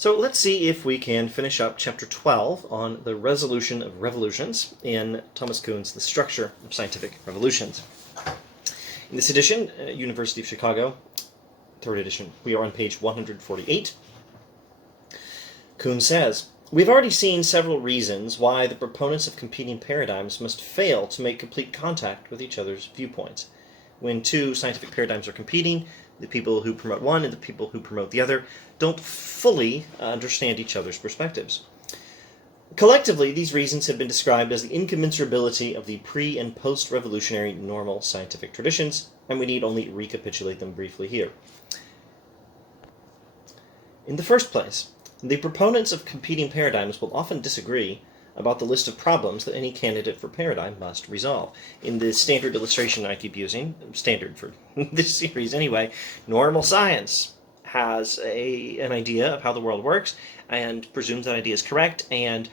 So let's see if we can finish up Chapter 12 on the resolution of revolutions in Thomas Kuhn's The Structure of Scientific Revolutions. In this edition, University of Chicago, 3rd edition, we are on page 148. Kuhn says, "We've already seen several reasons why the proponents of competing paradigms must fail to make complete contact with each other's viewpoints. When two scientific paradigms are competing, the people who promote one and the people who promote the other don't fully understand each other's perspectives. Collectively, these reasons have been described as the incommensurability of the pre- and post-revolutionary normal scientific traditions, and we need only recapitulate them briefly here. In the first place, the proponents of competing paradigms will often disagree about the list of problems that any candidate for paradigm must resolve. In the standard illustration I keep using, standard for this series anyway, normal science has an idea of how the world works and presumes that idea is correct, and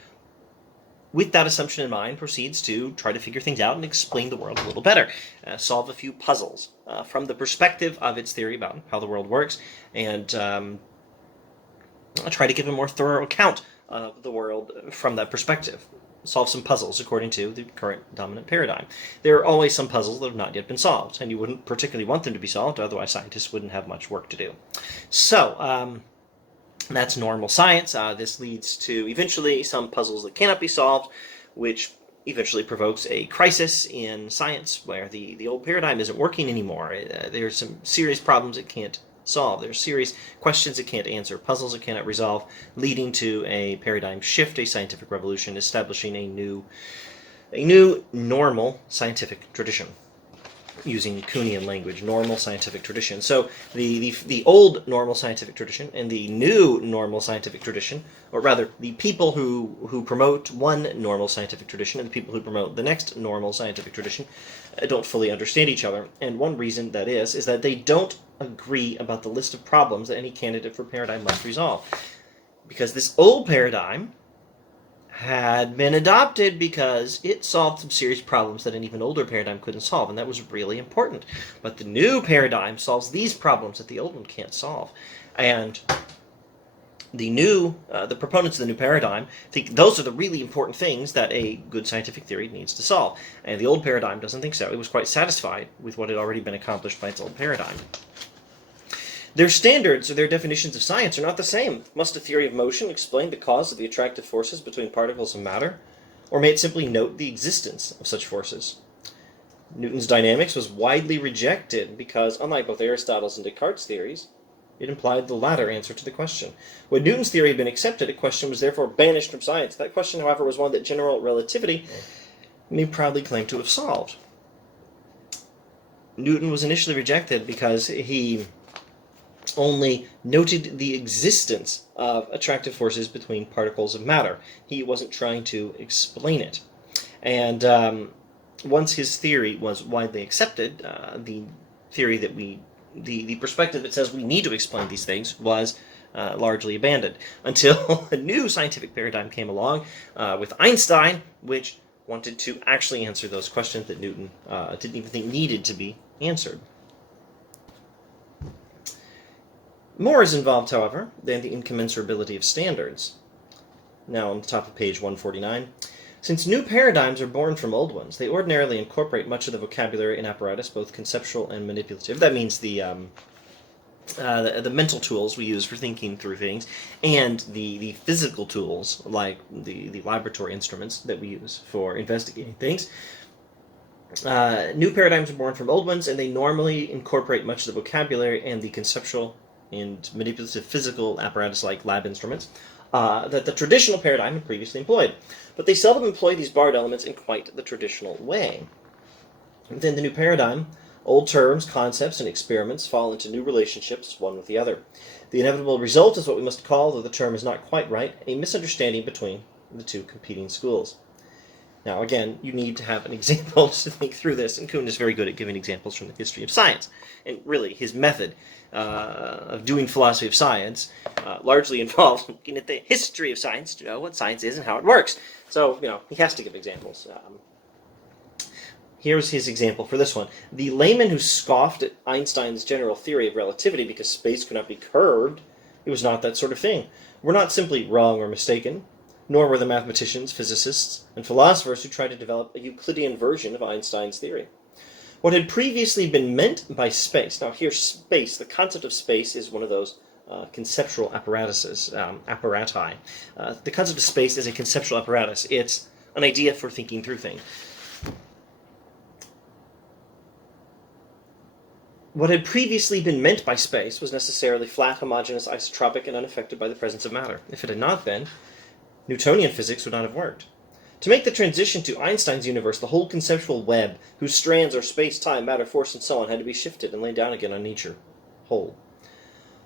with that assumption in mind proceeds to try to figure things out and explain the world a little better, solve a few puzzles from the perspective of its theory about how the world works, and try to give a more thorough account of the world from that perspective. Solve some puzzles according to the current dominant paradigm. There are always some puzzles that have not yet been solved, and you wouldn't particularly want them to be solved, otherwise scientists wouldn't have much work to do. So, that's normal science. This leads to, eventually, some puzzles that cannot be solved, which eventually provokes a crisis in science, where the old paradigm isn't working anymore. There's some serious problems it can't solve. There's serious questions it can't answer, puzzles it cannot resolve, leading to a paradigm shift, a scientific revolution, establishing a new normal scientific tradition. Using Kuhnian language, normal scientific tradition. So the old normal scientific tradition and the new normal scientific tradition, or rather, the people who promote one normal scientific tradition and the people who promote the next normal scientific tradition don't fully understand each other. And one reason that is that they don't agree about the list of problems that any candidate for paradigm must resolve. Because this old paradigm had been adopted because it solved some serious problems that an even older paradigm couldn't solve, and that was really important. But the new paradigm solves these problems that the old one can't solve. And the proponents of the new paradigm think those are the really important things that a good scientific theory needs to solve. And the old paradigm doesn't think so. It was quite satisfied with what had already been accomplished by its old paradigm. Their standards or their definitions of science are not the same. Must a theory of motion explain the cause of the attractive forces between particles of matter? Or may it simply note the existence of such forces? Newton's dynamics was widely rejected because, unlike both Aristotle's and Descartes' theories, it implied the latter answer to the question. When Newton's theory had been accepted, a question was therefore banished from science. That question, however, was one that general relativity may proudly claim to have solved. Newton was initially rejected because he only noted the existence of attractive forces between particles of matter. He wasn't trying to explain it. And once his theory was widely accepted, the theory that the perspective that says we need to explain these things was largely abandoned, until a new scientific paradigm came along with Einstein, which wanted to actually answer those questions that Newton didn't even think needed to be answered. More is involved, however, than the incommensurability of standards. Now on the top of page 149. Since new paradigms are born from old ones, they ordinarily incorporate much of the vocabulary and apparatus, both conceptual and manipulative. That means the mental tools we use for thinking through things, and the physical tools, like the laboratory instruments that we use for investigating things. New paradigms are born from old ones, and they normally incorporate much of the vocabulary and the conceptual and manipulative physical apparatus like lab instruments that the traditional paradigm had previously employed. But they seldom employ these borrowed elements in quite the traditional way. Within the new paradigm, old terms, concepts, and experiments fall into new relationships, one with the other. The inevitable result is what we must call, though the term is not quite right, a misunderstanding between the two competing schools. Now, again, you need to have an example to think through this, and Kuhn is very good at giving examples from the history of science. And really, his method of doing philosophy of science largely involves looking at the history of science to know what science is and how it works. So, he has to give examples. Here's his example for this one. The layman who scoffed at Einstein's general theory of relativity because space could not be curved, it was not that sort of thing. were not simply wrong or mistaken, nor were the mathematicians, physicists, and philosophers who tried to develop a Euclidean version of Einstein's theory. What had previously been meant by space, now here space, the concept of space is one of those conceptual apparatuses, apparati. The concept of space is a conceptual apparatus. It's an idea for thinking through things. What had previously been meant by space was necessarily flat, homogeneous, isotropic, and unaffected by the presence of matter. If it had not been, Newtonian physics would not have worked. To make the transition to Einstein's universe, the whole conceptual web, whose strands are space, time, matter, force, and so on, had to be shifted and laid down again on nature whole.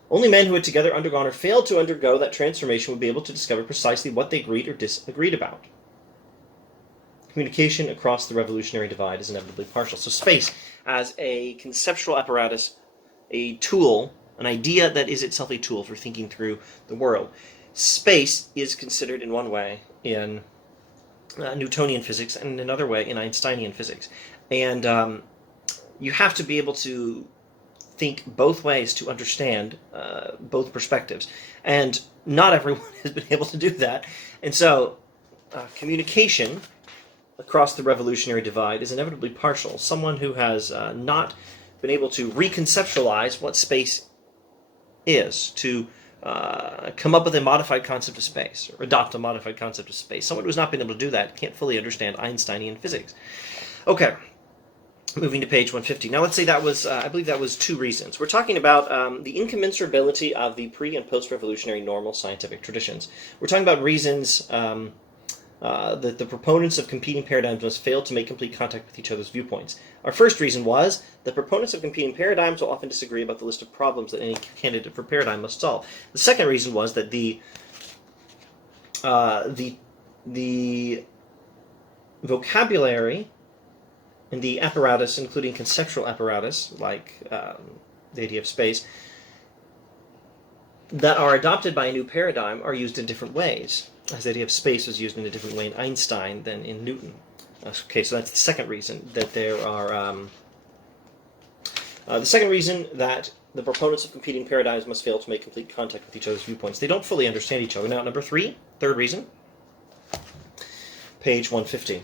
Only men who had together undergone or failed to undergo that transformation would be able to discover precisely what they agreed or disagreed about. Communication across the revolutionary divide is inevitably partial. So space as a conceptual apparatus, a tool, an idea that is itself a tool for thinking through the world. Space is considered in one way in Newtonian physics and in another way in Einsteinian physics. And you have to be able to think both ways to understand both perspectives. And not everyone has been able to do that. And so communication across the revolutionary divide is inevitably partial. Someone who has not been able to reconceptualize what space is, to come up with a modified concept of space, or adopt a modified concept of space. Someone who's not been able to do that can't fully understand Einsteinian physics. Okay, moving to page 150. Now let's say that was, I believe that was two reasons. We're talking about the incommensurability of the pre- and post-revolutionary normal scientific traditions. We're talking about reasons that the proponents of competing paradigms must fail to make complete contact with each other's viewpoints. Our first reason was that proponents of competing paradigms will often disagree about the list of problems that any candidate for paradigm must solve. The second reason was that the vocabulary and the apparatus, including conceptual apparatus, like the idea of space, that are adopted by a new paradigm are used in different ways. As the idea of space was used in a different way in Einstein than in Newton. Okay, so that's the second reason that there are... the second reason that the proponents of competing paradigms must fail to make complete contact with each other's viewpoints. They don't fully understand each other. Now, number three, third reason, page 150.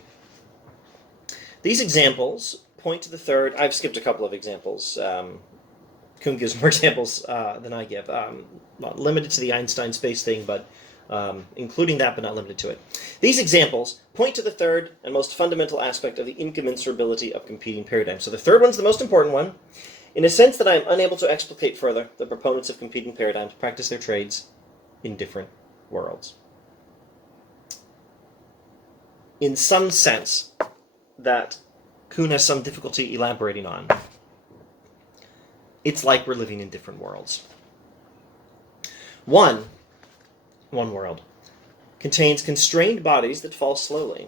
These examples point to the third... I've skipped a couple of examples. Kuhn gives more examples than I give. Not limited to the Einstein space thing, but including that, but not limited to it. These examples point to the third and most fundamental aspect of the incommensurability of competing paradigms. So the third one's the most important one. In a sense that I am unable to explicate further, the proponents of competing paradigms practice their trades in different worlds. In some sense that Kuhn has some difficulty elaborating on, it's like we're living in different worlds. One world contains constrained bodies that fall slowly.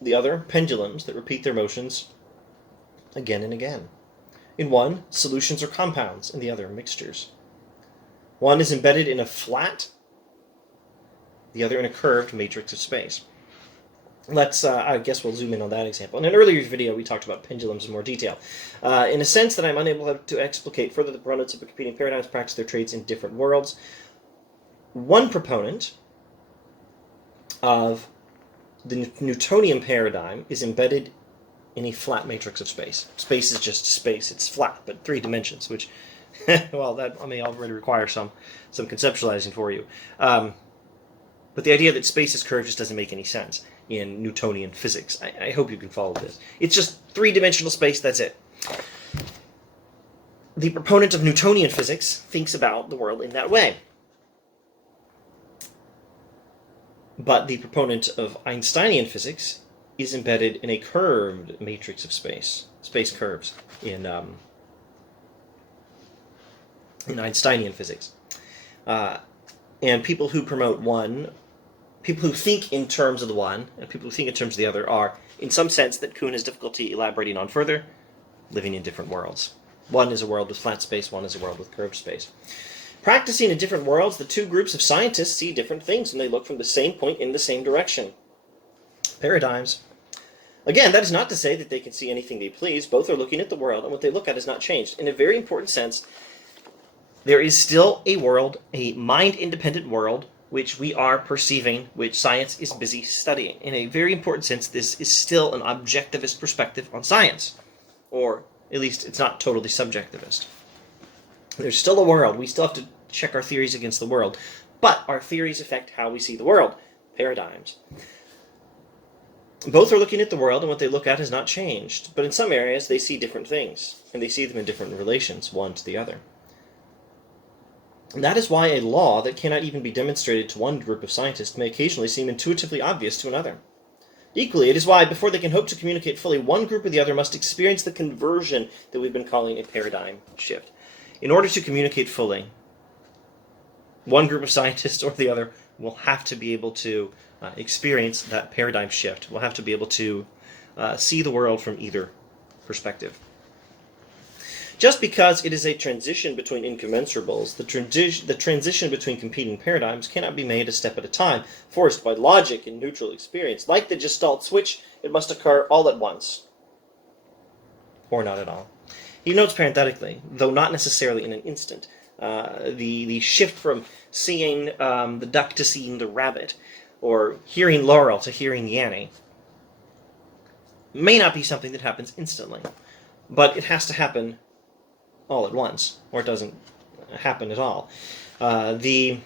The other, pendulums that repeat their motions again and again. In one, solutions are compounds, in the other, mixtures. One is embedded in a flat, the other in a curved matrix of space. Let's, I guess we'll zoom in on that example. In an earlier video, we talked about pendulums in more detail. In a sense that I'm unable to explicate further, the proponents of competing paradigms practice their trades in different worlds. One proponent of the Newtonian paradigm is embedded in a flat matrix of space. Space is just space. It's flat, but 3 dimensions, which, well, that may already require some conceptualizing for you. But the idea that space is curved just doesn't make any sense in Newtonian physics. I hope you can follow this. It's just 3-dimensional space, that's it. The proponent of Newtonian physics thinks about the world in that way. But the proponent of Einsteinian physics is embedded in a curved matrix of space. Space curves in Einsteinian physics. And people who promote one, people who think in terms of the one, and people who think in terms of the other are, in some sense that Kuhn has difficulty elaborating on further, living in different worlds. One is a world with flat space, one is a world with curved space. Practicing in different worlds, the two groups of scientists see different things, and they look from the same point in the same direction. Paradigms. Again, that is not to say that they can see anything they please. Both are looking at the world, and what they look at has not changed. In a very important sense, there is still a world, a mind-independent world, which we are perceiving, which science is busy studying. In a very important sense, this is still an objectivist perspective on science, or at least it's not totally subjectivist. There's still a world. We still have to check our theories against the world, but our theories affect how we see the world, paradigms. Both are looking at the world, and what they look at has not changed, but in some areas they see different things, and they see them in different relations, one to the other. And that is why a law that cannot even be demonstrated to one group of scientists may occasionally seem intuitively obvious to another. Equally, it is why, before they can hope to communicate fully, one group or the other must experience the conversion that we've been calling a paradigm shift. In order to communicate fully, one group of scientists or the other will have to be able to experience that paradigm shift. We'll have to be able to see the world from either perspective. Just because it is a transition between incommensurables, the transition between competing paradigms cannot be made a step at a time, forced by logic and neutral experience. Like the Gestalt switch, it must occur all at once, or not at all. He notes parenthetically, though not necessarily in an instant, the shift from seeing the duck to seeing the rabbit, or hearing Laurel to hearing Yanny, may not be something that happens instantly, but it has to happen all at once, or it doesn't happen at all. The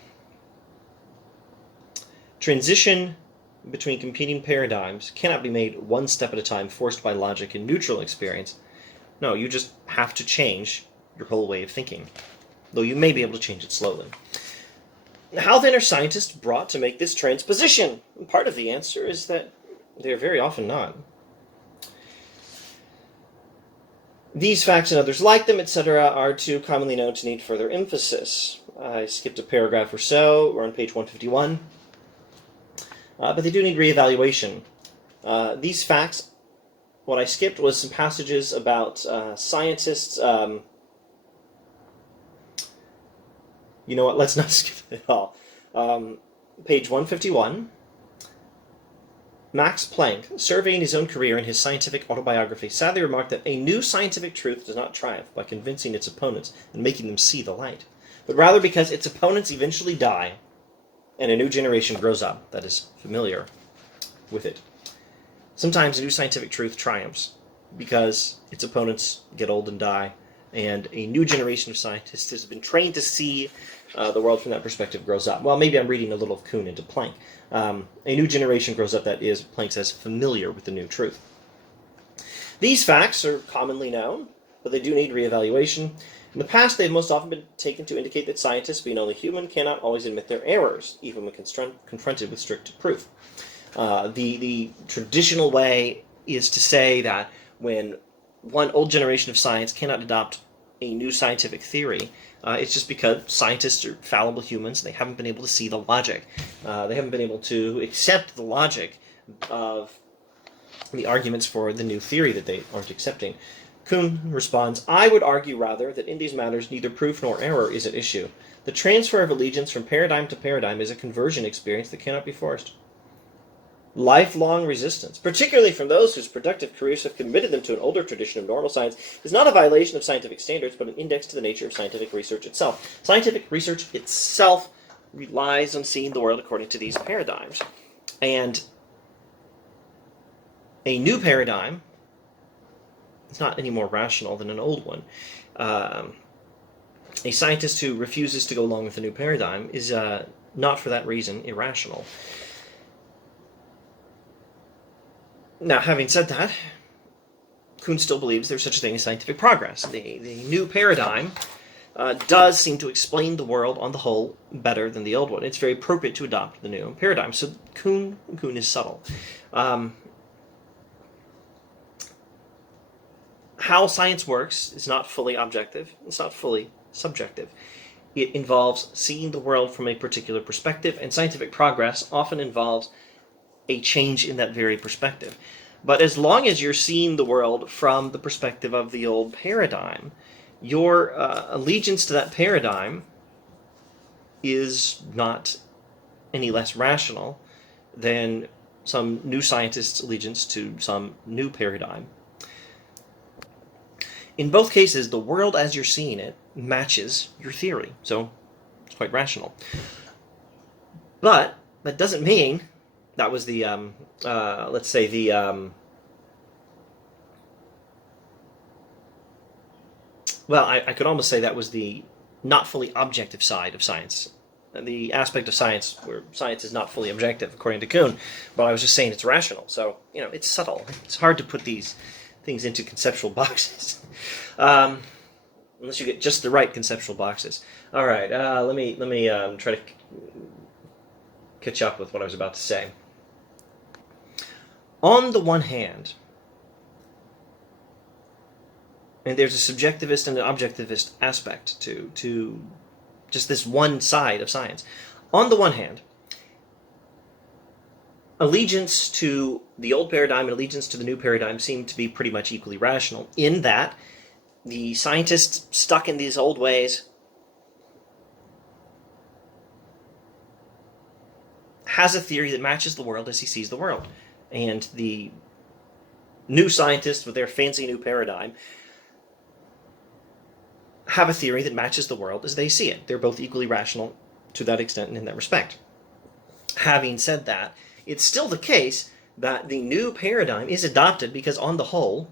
transition between competing paradigms cannot be made one step at a time, forced by logic and neutral experience. No, you just have to change your whole way of thinking, though you may be able to change it slowly. How then are scientists brought to make this transposition? And part of the answer is that they're very often not. These facts and others like them, etc., are too commonly known to need further emphasis. I skipped a paragraph or so. We're on page 151. But they do need reevaluation. These facts, what I skipped was some passages about scientists. You know what? Let's not skip it at all. Page 151. Max Planck, surveying his own career in his scientific autobiography, sadly remarked that a new scientific truth does not triumph by convincing its opponents and making them see the light, but rather because its opponents eventually die and a new generation grows up that is familiar with it. Sometimes a new scientific truth triumphs because its opponents get old and die, and a new generation of scientists has been trained to see the world from that perspective grows up. Well, maybe I'm reading a little of Kuhn into Planck. A new generation grows up that is, Planck says, familiar with the new truth. These facts are commonly known, but they do need reevaluation. In the past, they have most often been taken to indicate that scientists, being only human, cannot always admit their errors, even when confronted with strict proof. The traditional way is to say that when one old generation of science cannot adopt a new scientific theory, it's just because scientists are fallible humans. They haven't been able to see the logic. They haven't been able to accept the logic of the arguments for the new theory that they aren't accepting. Kuhn responds, I would argue rather that in these matters neither proof nor error is at issue. The transfer of allegiance from paradigm to paradigm is a conversion experience that cannot be forced. Lifelong resistance, particularly from those whose productive careers have committed them to an older tradition of normal science, is not a violation of scientific standards, but an index to the nature of scientific research itself. Scientific research itself relies on seeing the world according to these paradigms. And a new paradigm is not any more rational than an old one. A scientist who refuses to go along with a new paradigm is not for that reason irrational. Now, having said that, Kuhn still believes there's such a thing as scientific progress. The new paradigm does seem to explain the world on the whole better than the old one. It's very appropriate to adopt the new paradigm. So Kuhn is subtle. How science works is not fully objective. It's not fully subjective. It involves seeing the world from a particular perspective, and scientific progress often involves a change in that very perspective. But as long as you're seeing the world from the perspective of the old paradigm, your allegiance to that paradigm is not any less rational than some new scientist's allegiance to some new paradigm. In both cases, the world as you're seeing it matches your theory, so it's quite rational. But that doesn't mean that was the, let's say, the, well, I could almost say that was the not fully objective side of science. The aspect of science where science is not fully objective, according to Kuhn. But I was just saying it's rational. So, it's subtle. It's hard to put these things into conceptual boxes. Unless you get just the right conceptual boxes. All right, let me try to catch up with what I was about to say. On the one hand, and there's a subjectivist and an objectivist aspect to just this one side of science. On the one hand, allegiance to the old paradigm and allegiance to the new paradigm seem to be pretty much equally rational, in that the scientist stuck in these old ways has a theory that matches the world as he sees the world. And the new scientists with their fancy new paradigm have a theory that matches the world as they see it. They're both equally rational to that extent and in that respect. Having said that, it's still the case that the new paradigm is adopted because, on the whole,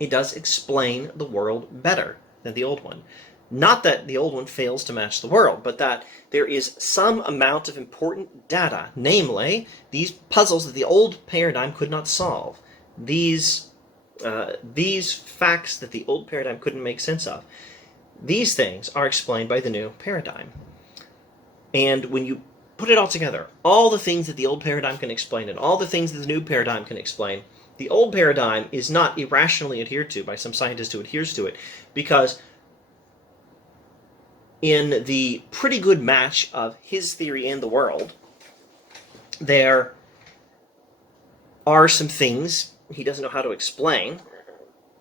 it does explain the world better than the old one. Not that the old one fails to match the world, but that there is some amount of important data, namely these puzzles that the old paradigm could not solve. These facts that the old paradigm couldn't make sense of. These things are explained by the new paradigm. And when you put it all together, all the things that the old paradigm can explain and all the things that the new paradigm can explain, the old paradigm is not irrationally adhered to by some scientist who adheres to it, because in the pretty good match of his theory and the world, there are some things he doesn't know how to explain,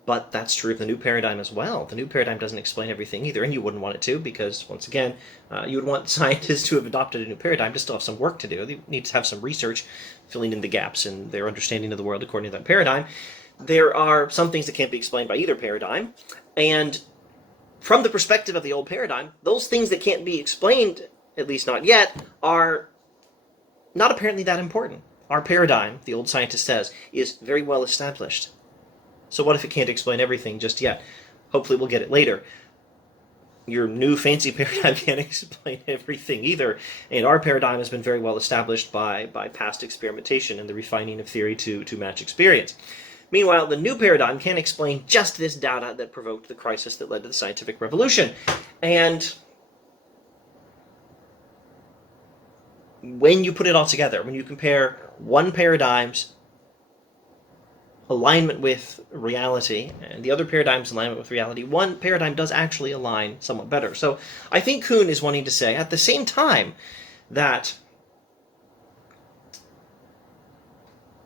but that's true of the new paradigm as well. The new paradigm doesn't explain everything either, and you wouldn't want it to, because, once again, you would want scientists who have adopted a new paradigm to still have some work to do. They need to have some research filling in the gaps in their understanding of the world according to that paradigm. There are some things that can't be explained by either paradigm, and from the perspective of the old paradigm, those things that can't be explained, at least not yet, are not apparently that important. Our paradigm, the old scientist says, is very well established. So what if it can't explain everything just yet? Hopefully we'll get it later. Your new fancy paradigm can't explain everything either, and our paradigm has been very well established by past experimentation and the refining of theory to match experience. Meanwhile, the new paradigm can't explain just this data that provoked the crisis that led to the scientific revolution. And when you put it all together, when you compare one paradigm's alignment with reality and the other paradigm's alignment with reality, one paradigm does actually align somewhat better. So I think Kuhn is wanting to say, at the same time that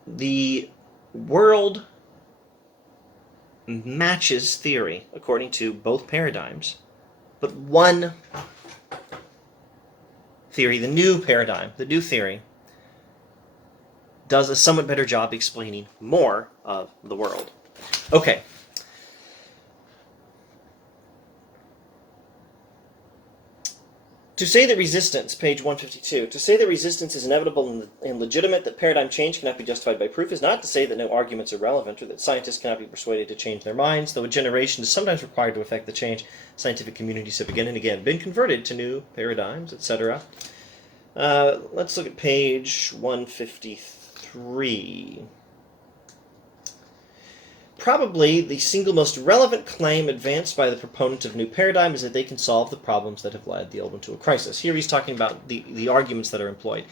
the world matches theory according to both paradigms, but one theory, the new paradigm, the new theory, does a somewhat better job explaining more of the world. Okay. To say that resistance, page 152, to say that resistance is inevitable and legitimate, that paradigm change cannot be justified by proof, is not to say that no arguments are relevant or that scientists cannot be persuaded to change their minds, though a generation is sometimes required to effect the change. Scientific communities have again and again been converted to new paradigms, etc. Let's look at page 153. Probably the single most relevant claim advanced by the proponent of new paradigm is that they can solve the problems that have led the old one to a crisis. Here he's talking about the arguments that are employed.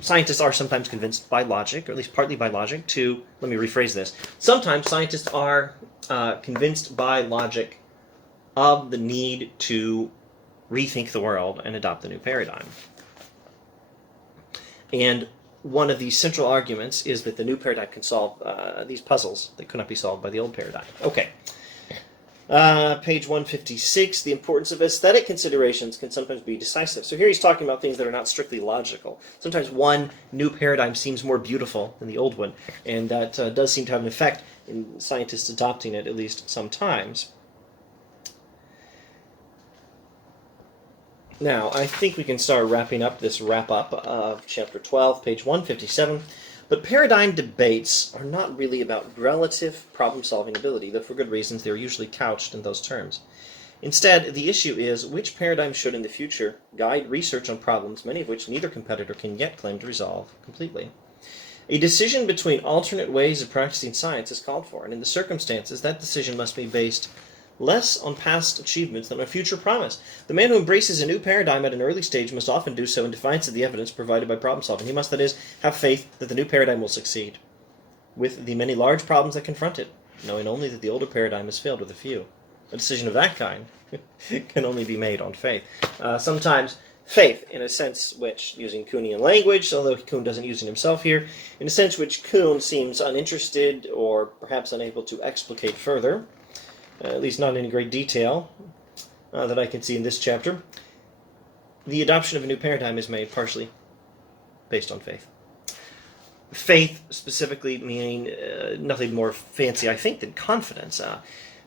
Scientists are sometimes convinced by logic, or at least partly by logic, to, let me rephrase this, sometimes scientists are convinced by logic of the need to rethink the world and adopt the new paradigm. And one of the central arguments is that the new paradigm can solve these puzzles that could not be solved by the old paradigm. Okay. Page 156, the importance of aesthetic considerations can sometimes be decisive. So here he's talking about things that are not strictly logical. Sometimes one new paradigm seems more beautiful than the old one, and that does seem to have an effect in scientists adopting it, at least sometimes. Now, I think we can start wrapping up this wrap-up of Chapter 12, page 157. But paradigm debates are not really about relative problem-solving ability, though for good reasons they are usually couched in those terms. Instead, the issue is which paradigm should in the future guide research on problems, many of which neither competitor can yet claim to resolve completely. A decision between alternate ways of practicing science is called for, and in the circumstances, that decision must be based less on past achievements than on future promise. The man who embraces a new paradigm at an early stage must often do so in defiance of the evidence provided by problem solving. He must, that is, have faith that the new paradigm will succeed with the many large problems that confront it, knowing only that the older paradigm has failed with a few. A decision of that kind can only be made on faith. Sometimes faith, in a sense which, using Kuhnian language, although Kuhn doesn't use it himself here, in a sense which Kuhn seems uninterested or perhaps unable to explicate further, at least not in any great detail that I can see in this chapter. The adoption of a new paradigm is made partially based on faith. Faith specifically meaning nothing more fancy, I think, than confidence.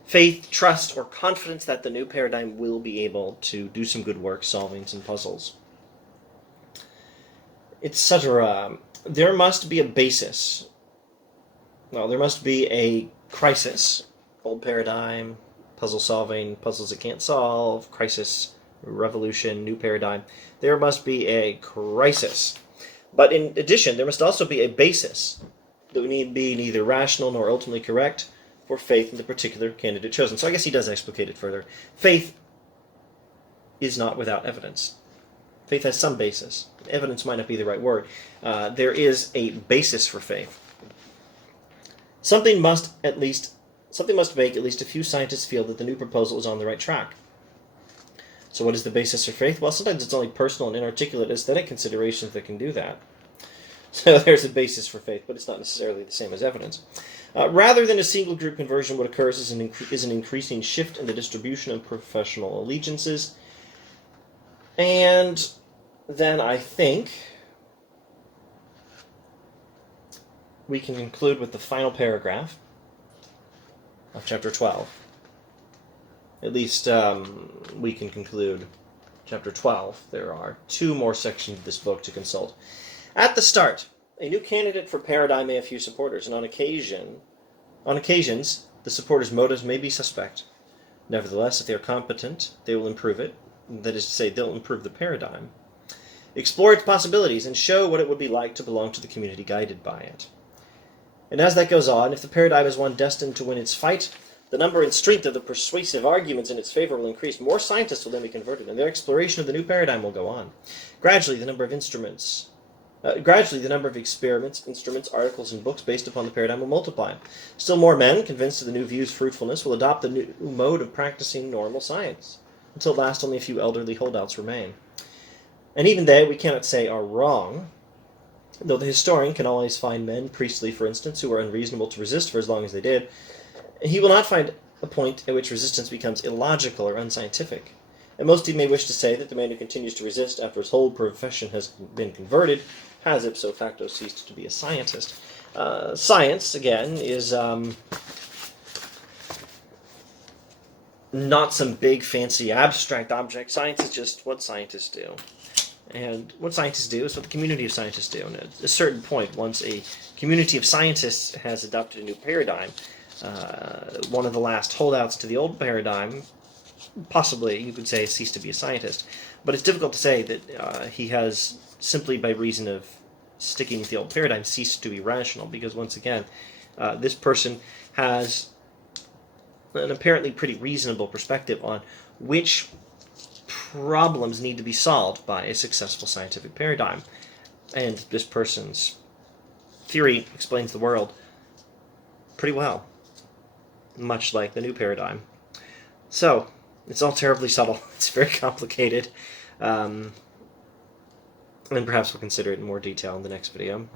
Faith, trust, or confidence that the new paradigm will be able to do some good work solving some puzzles, etc. There must be a basis. Well, there must be a crisis. Old paradigm, puzzle solving, puzzles it can't solve, crisis, revolution, new paradigm. There must be a crisis. But in addition, there must also be a basis that would need be neither rational nor ultimately correct for faith in the particular candidate chosen. So I guess he does explicate it further. Faith is not without evidence. Faith has some basis. Evidence might not be the right word. There is a basis for faith. Something must make at least a few scientists feel that the new proposal is on the right track. So what is the basis for faith? Well, sometimes it's only personal and inarticulate aesthetic considerations that can do that. So there's a basis for faith, but it's not necessarily the same as evidence. Rather than a single group conversion, what occurs is an increasing shift in the distribution of professional allegiances. And then I think we can conclude with the final paragraph of chapter 12. At least we can conclude chapter 12. There are 2 more sections of this book to consult. At the start, a new candidate for paradigm may have few supporters, and on occasions, the supporters' motives may be suspect. Nevertheless, if they are competent, they will improve it. That is to say, they'll improve the paradigm, explore its possibilities, and show what it would be like to belong to the community guided by it. And as that goes on, if the paradigm is one destined to win its fight, the number and strength of the persuasive arguments in its favor will increase. More scientists will then be converted, and their exploration of the new paradigm will go on. Gradually, the number of experiments, instruments, articles, and books based upon the paradigm will multiply. Still more men, convinced of the new view's fruitfulness, will adopt the new mode of practicing normal science, until at last only a few elderly holdouts remain. And even they, we cannot say, are wrong, though the historian can always find men, Priestley for instance, who were unreasonable to resist for as long as they did. He will not find a point at which resistance becomes illogical or unscientific. At most he may wish to say that the man who continues to resist after his whole profession has been converted has ipso facto ceased to be a scientist. Science, again, is not some big, fancy, abstract object. Science is just what scientists do. And what scientists do is what the community of scientists do. And at a certain point, once a community of scientists has adopted a new paradigm, one of the last holdouts to the old paradigm, possibly, you could say, ceased to be a scientist. But it's difficult to say that he has, simply by reason of sticking with the old paradigm, ceased to be rational, because once again, this person has an apparently pretty reasonable perspective on which problems need to be solved by a successful scientific paradigm. And this person's theory explains the world pretty well, much like the new paradigm. So, it's all terribly subtle. It's very complicated. And perhaps we'll consider it in more detail in the next video.